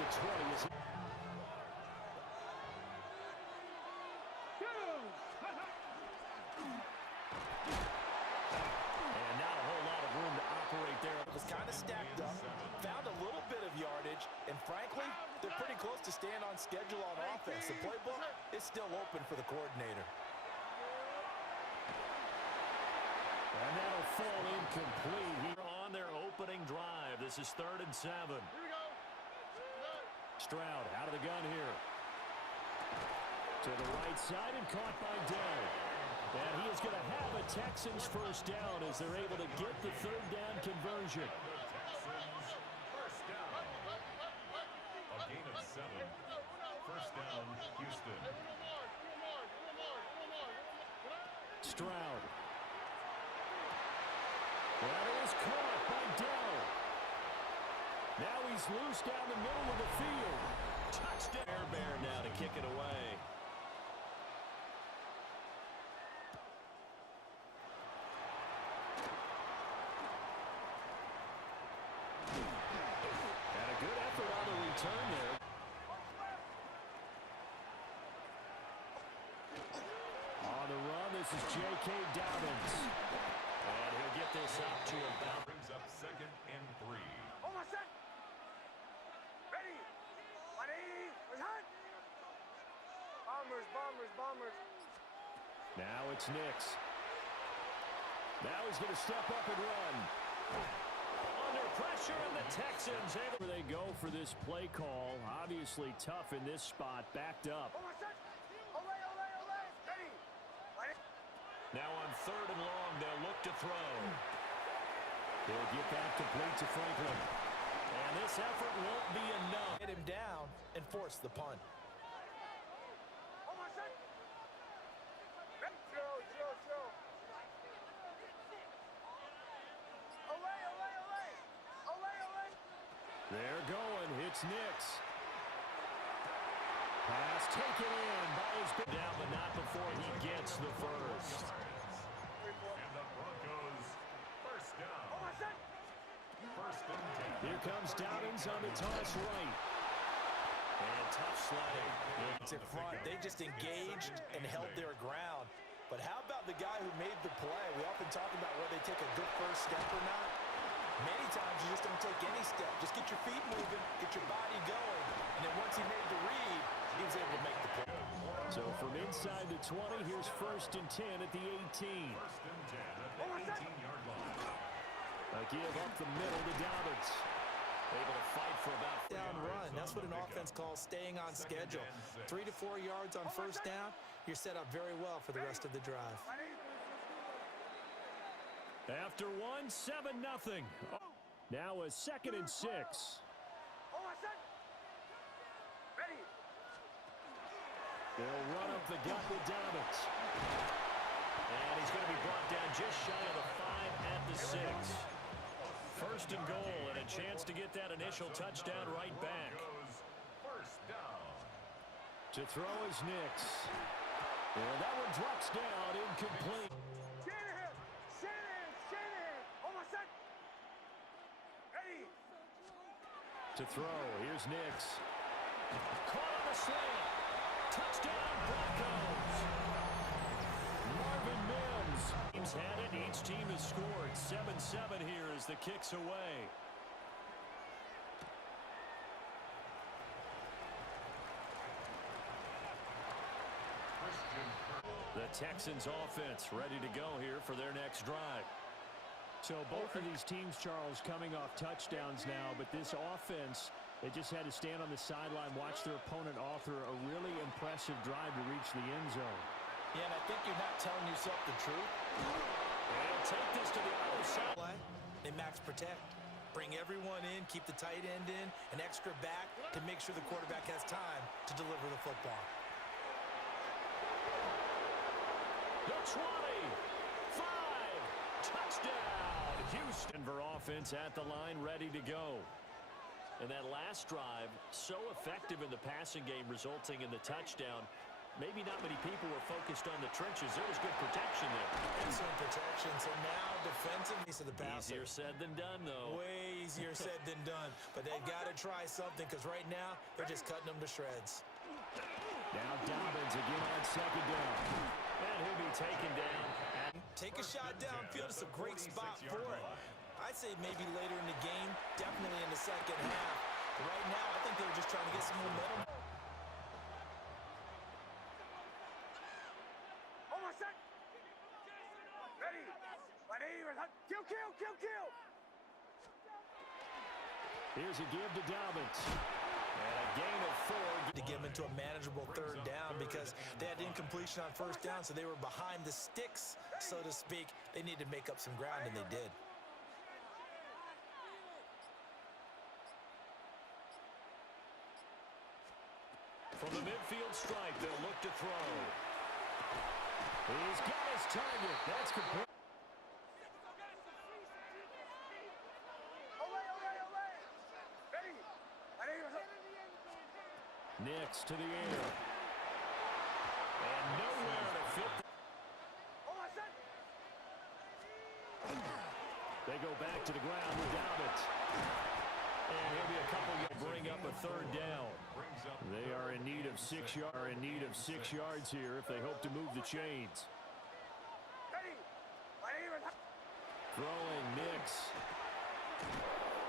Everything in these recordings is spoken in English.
the 20 as and not a whole lot of room to operate there. It was kind of stacked up, found a little bit of yardage, and frankly, they're pretty close to staying on schedule on offense. The playbook is still open for the coordinator. And that'll fall incomplete here on their opening drive. This is 3rd and 7. Here we go. Stroud out of the gun here. To the right side and caught by Dell. And he is going to have a Texans first down as they're able to get the 3rd down conversion. First down. A gain of 7. First down, Houston. Stroud. That is caught by Dell. Now he's loose down the middle of the field. Touchdown. Bear now to kick it away. And a good effort on the return there. On the run, this is J.K. Dobbins. And he'll get this up to about. Brings up 2nd and 3. Almost set. Ready. Ready. Hot. Bombers. Now it's Nix. Now he's going to step up and run. Under pressure, and the Texans able. They go for this play call. Obviously tough in this spot, backed up. Almost set. Ole. Ready. Now on 3rd and long, they'll look to throw. He'll get that complete to Franklin. And this effort won't be enough. Get him down and force the punt. Almost set. Ready. Chill. Ole. They're going. It's Nix. Pass taken in by his big down, but not before he gets the first. And the Broncos, first down. Almost set. First and 10. Here comes Dobbins on the toss right. And tough sledding. It's in front. They just engaged and held their ground. But how about the guy who made the play? We often talk about whether they take a good first step or not. Many times you just don't take any step. Just get your feet moving, get your body going. And then once he made the read, he was able to make the play. So from inside the 20, here's 1st and 10 at the 18. First and 10 at the 18-yard line. A give up the middle to Dobbins. Able to fight for about Down run. That's what an offense calls staying on schedule. 3 to 4 yards on first down. You're set up very well for the rest of the drive. After 1, 7-0. Now a 2nd and 6. Almost set. Ready. They'll run up the gut with Dobbins. And he's going to be brought down just shy of the 5 at the 6. 1st and goal, and a chance to get that initial touchdown right back. First down. To throw is Nix. And that one drops down, incomplete. Shanahan. Almost set. Ready. To throw, here's Nix. Caught on the slant. Touchdown, Broncos. Marvin Mims. Teams had it. Each team has scored. 7-7 here as the kick's away. The Texans offense ready to go here for their next drive. So both of these teams, Charles, coming off touchdowns now, but this offense, they just had to stand on the sideline, watch their opponent author a really impressive drive to reach the end zone. Yeah, and I think you're not telling yourself the truth. They'll take this to the other side. They max protect. Bring everyone in, keep the tight end in, an extra back to make sure the quarterback has time to deliver the football. The 25, touchdown, Houston. Denver offense at the line, ready to go. And that last drive, so effective in the passing game, resulting in the touchdown. Maybe not many people were focused on the trenches. There was good protection there. Excellent protection. So now defensively to the passer. Easier said than done, though. Way easier said than done, but they've got to try something because right now they're just cutting them to shreds. Now Dobbins again on second down. And he'll be taken down. Take a shot downfield. It's a great spot for it. I'd say maybe later in the game, definitely in the second half. But right now, I think they were just trying to get some momentum. Almost set. Ready. My name is kill, kill, kill, kill. Here's a give to Dobbins. And a gain of 4. To get them into a manageable third down because they had incompletion on first down, so they were behind the sticks, so to speak. They needed to make up some ground, and they did. From the midfield stripe, they'll look to throw. He's got his target. That's complete. Ready. My name is Next to the air. And nowhere to fit. almost set. They go back to the ground without it. And he'll be a couple yards. Bring up a third down. They are in need of 6 yards here if they hope to move the chains. Ready. My name is Throwing Nix.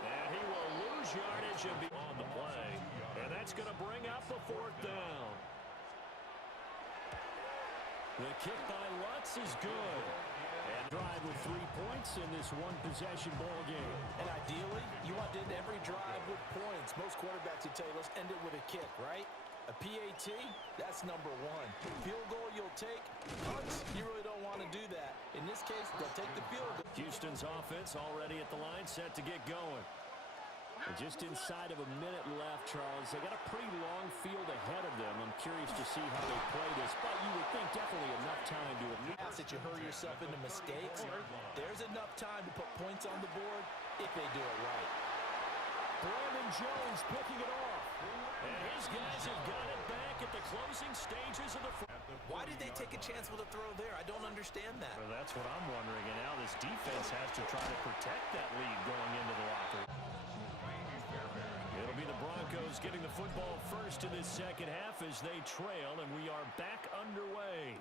And he will lose yardage and be on the play. And that's going to bring up a 4th down. The kick by Lutz is good. And drive with 3 points in this one-possession ball game. And ideally, you want to end every drive with points. Most quarterbacks would tell you, let's end it with a kick, right? A PAT, that's number 1. Field goal you'll take. Punts, you really don't want to do that. In this case, they'll take the field goal. Houston's offense already at the line, set to get going. And just inside of a minute left, Charles. They got a pretty long field ahead of them. I'm curious to see how they play this, but you would think definitely enough time to at least. That you hurry yourself into mistakes. There's enough time to put points on the board if they do it right. Brandon Jones picking it off. And his guys have got it back at the closing stages of the. Why did they take a chance with a throw there? I don't understand that. Well, that's what I'm wondering. And now this defense has to try to protect that lead going into the locker. It'll be the Broncos getting the football first in this second half as they trail, and we are back underway.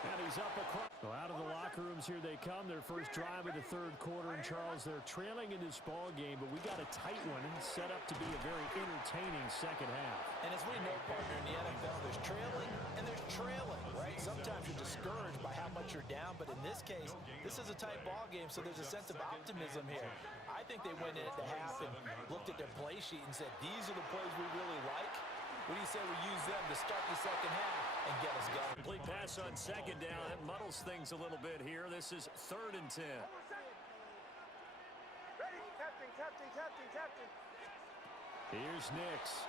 And he's up across. So out of the locker rooms here they come. Their first drive of the third quarter. And Charles, they're trailing in this ball game, but we got a tight one set up to be a very entertaining second half. And as we know, partner, in the NFL, there's trailing and there's trailing, right? Sometimes you're discouraged by how much you're down, but in this case, this is a tight ball game, so there's a sense of optimism here. I think they went in at the half and looked at their play sheet and said, these are the plays we really like. What do you say we use them to start the second half and get us going? Complete pass on second down. That muddles things a little bit here. This is 3rd and 10. ready. Captain, captain, captain, captain. Here's Nix.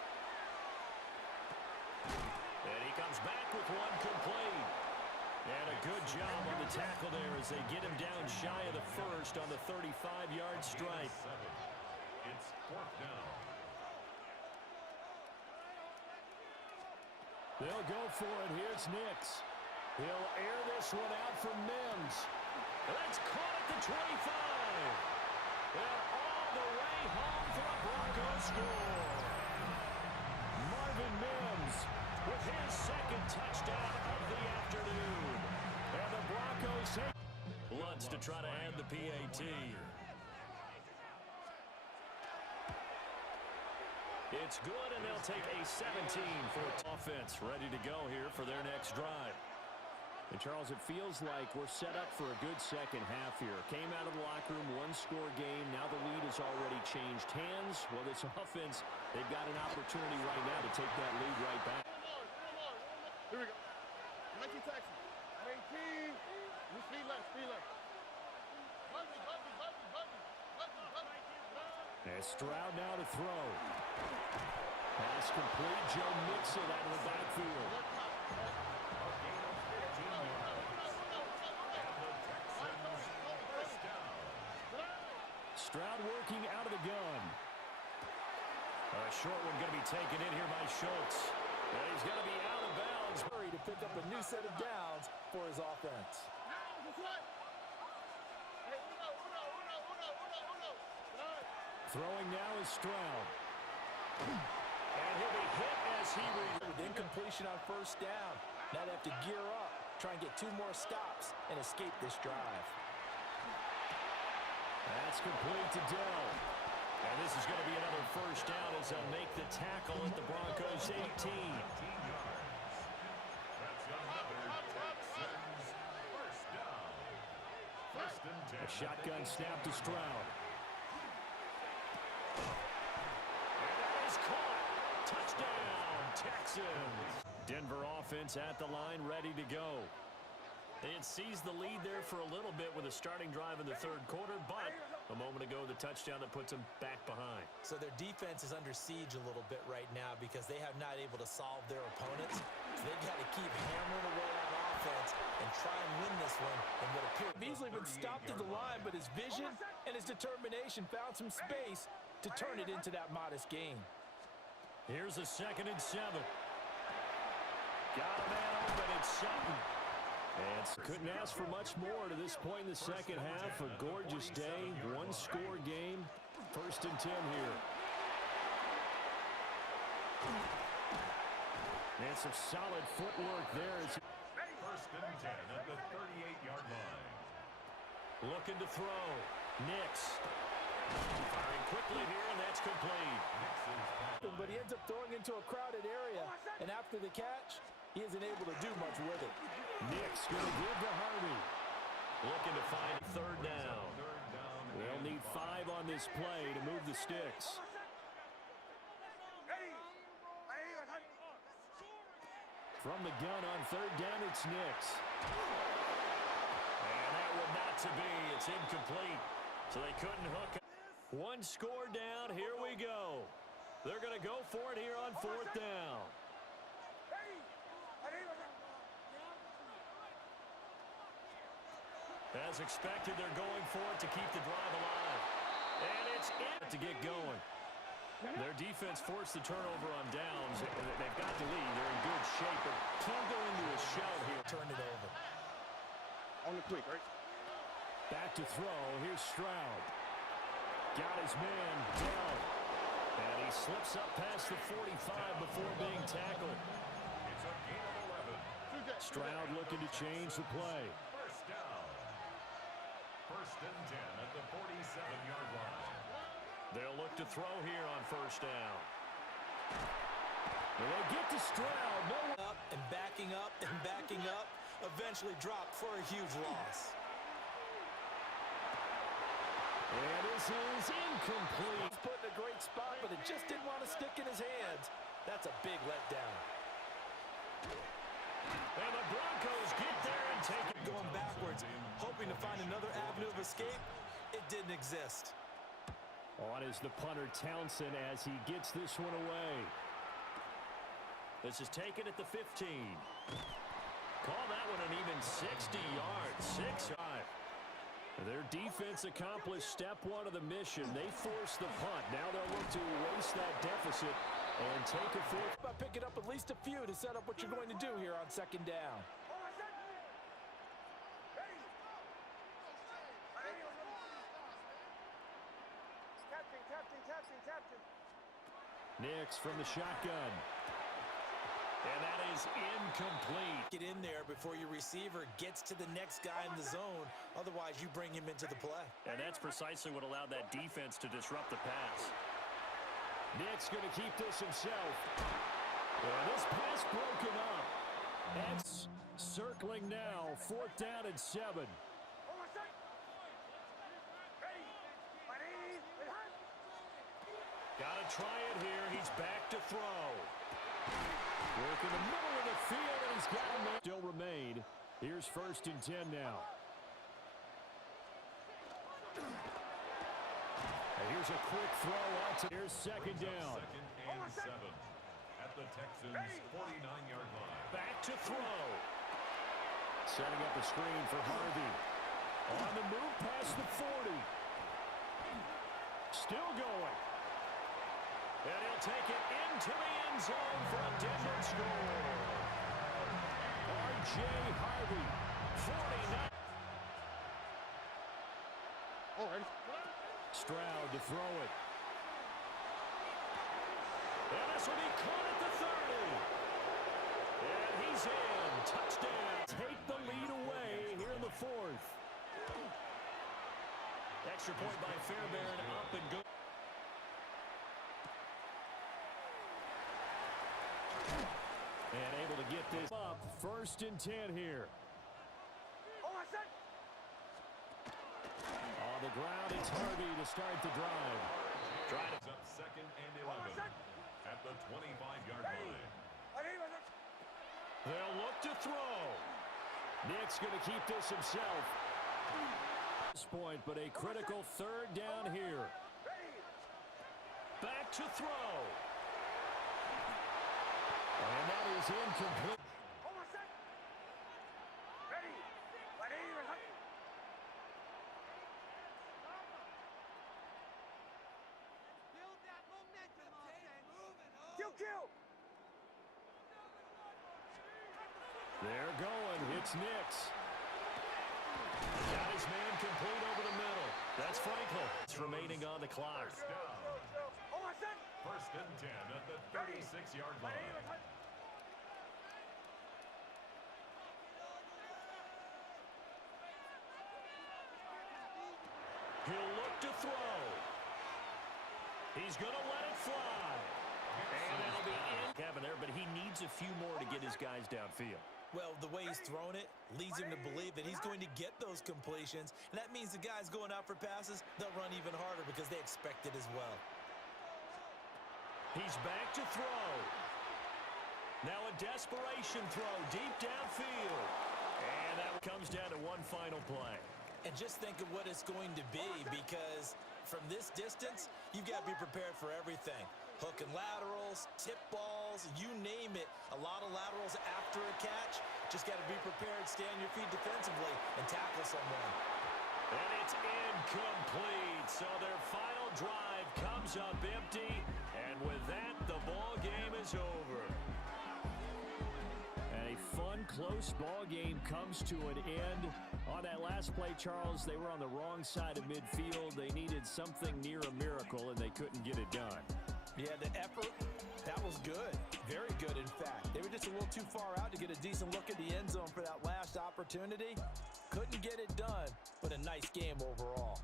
And he comes back with one complete. And a good job on the tackle there as they get him down shy of the first on the 35-yard strike. It's 4th down. They'll go for it. Here's Nix. He'll air this one out for Mims. That's caught at the 25. And all the way home for a Broncos score. Marvin Mims with his second touchdown of the afternoon. And the Broncos take Lutz to try to add the PAT. It's good, and they'll take a 17 for offense. Ready to go here for their next drive. And, Charles, it feels like we're set up for a good second half here. Came out of the locker room, one-score game. Now the lead has already changed hands. Well, this offense, they've got an opportunity right now to take that lead right back. Here we go. 19 taxi. 19. Speed left, speed left. And Stroud now to throw. Pass complete. Joe Mixon out of the backfield. Stroud working out of the gun. A short one going to be taken in here by Schultz. And he's going to be out of bounds. Hurry to pick up a new set of downs for his offense. Throwing now is Stroud. And he'll be hit as he with incompletion on first down. Now they have to gear up, try and get 2 more stops, and escape this drive. That's complete to Dell. And this is going to be another first down as they'll make the tackle at the Broncos' 18. That's another Texans first down. First and 10. A shotgun snap to Stroud. And that is caught. Touchdown, Texans. Denver offense at the line, ready to go. They had seized the lead there for a little bit with a starting drive in the third quarter, but a moment ago, the touchdown that puts them back behind. So their defense is under siege a little bit right now because they have not able to solve their opponents. So they've got to keep hammering away on offense and try and win this one in what appears. He's easily been stopped at the line, but his vision and his determination found some space to turn it into that modest gain. Here's a 2nd and 7. Got a man open, it's Sutton. And couldn't ask for much more to this point in the second half. A gorgeous day, 1-score game. 1st and 10 here. And some solid footwork there. First and 10 at the 38-yard line. Looking to throw. Nix. Firing quickly here, and that's complete. But he ends up throwing into a crowded area, and after the catch, he isn't able to do much with it. Nix going to give to Harvey. Looking to find a 3rd down. They'll need 5 on this play to move the sticks. From the gun on 3rd down, it's Nix. And that will not to be. It's incomplete. So they couldn't hook it. 1 score down. Here we go. They're going to go for it here on 4th down. As expected, they're going for it to keep the drive alive. And it's in to get going. Their defense forced the turnover on downs. They've got the lead. They're in good shape, but can't go into a shell here. Turn it over. On the quick, right? Back to throw. Here's Stroud. Got his man, Dell. And he slips up past the 45 before being tackled. It's a gain of 11. Stroud looking to change the play. First down. First and 10 at the 47-yard line. They'll look to throw here on 1st down. Well, they get to Stroud. No one Up and backing up and backing up. Eventually dropped for a huge loss. And this is incomplete. He's put in a great spot, but it just didn't want to stick in his hands. That's a big letdown. And the Broncos get there and take it. Going backwards, hoping to find another avenue of escape. It didn't exist. On is the punter Townsend as he gets this one away. This is taken at the 15. Call that one an even 60 yards. 6-5. Their defense accomplished step 1 of the mission. They forced the punt. Now they'll look to erase that deficit and take a 4th. About picking up at least a few to set up what you're going to do here on 2nd down. Nix from the shotgun. And that is incomplete. Get in there before your receiver gets to the next guy in the zone. Otherwise, you bring him into the play. And that's precisely what allowed that defense to disrupt the pass. Nix going to keep this himself. And this pass broken up. And circling now. 4th down and 7. Got to try it here. He's back to throw. Work in the middle of the field, and he's got him. Still remain. Here's 1st and 10 now. And here's a quick throw out to. Here's 2nd down. 2nd and 7 at the Texans' 49-yard line. Back to throw. Setting up a screen for Harvey. On the move past the 40. Still going. And he'll take it into the end zone for a Denver score. R.J. Harvey, 49. All right. Stroud to throw it. And this will be caught at the 30. And he's in. Touchdown. Take the lead away here in the fourth. Extra point by Fairbairn, up and go. And able to get this up. 1st and 10 here. On the ground, it's Harvey to start the drive. Trying to up 2nd and 11 at the 25-yard line. They'll look to throw. Nick's going to keep this himself. This point, but a critical 3rd down here. Back to throw. And that is incomplete. They're going. It's Nix. Got his man complete over the middle. That's Franklin. It's remaining on the clock. 1st and 10 at the 36-yard line. He'll look to throw. He's going to let it fly. And that'll be in. Kevin there, but he needs a few more to get his guys downfield. Well, the way he's thrown it leads him to believe that he's going to get those completions. And that means the guys going out for passes, they'll run even harder because they expect it as well. He's back to throw. Now a desperation throw deep downfield. And that comes down to one final play. And just think of what it's going to be, because from this distance, you've got to be prepared for everything. Hook and laterals, tip balls, you name it. A lot of laterals after a catch. Just got to be prepared, stay on your feet defensively, and tackle someone. And it's incomplete. So their final drive comes up empty. And with that, the ball game is over. And a fun, close ball game comes to an end. On that last play, Charles, they were on the wrong side of midfield. They needed something near a miracle, and they couldn't get it done. Yeah, the effort, that was good. Very good, in fact. They were just a little too far out to get a decent look at the end zone for that last opportunity. Couldn't get it done, but a nice game overall.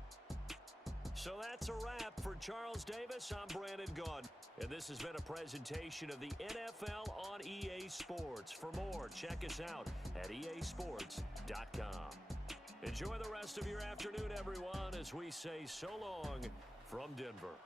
So that's a wrap for Charles Davis. I'm Brandon Gaudin. And this has been a presentation of the NFL on EA Sports. For more, check us out at easports.com. Enjoy the rest of your afternoon, everyone, as we say so long from Denver.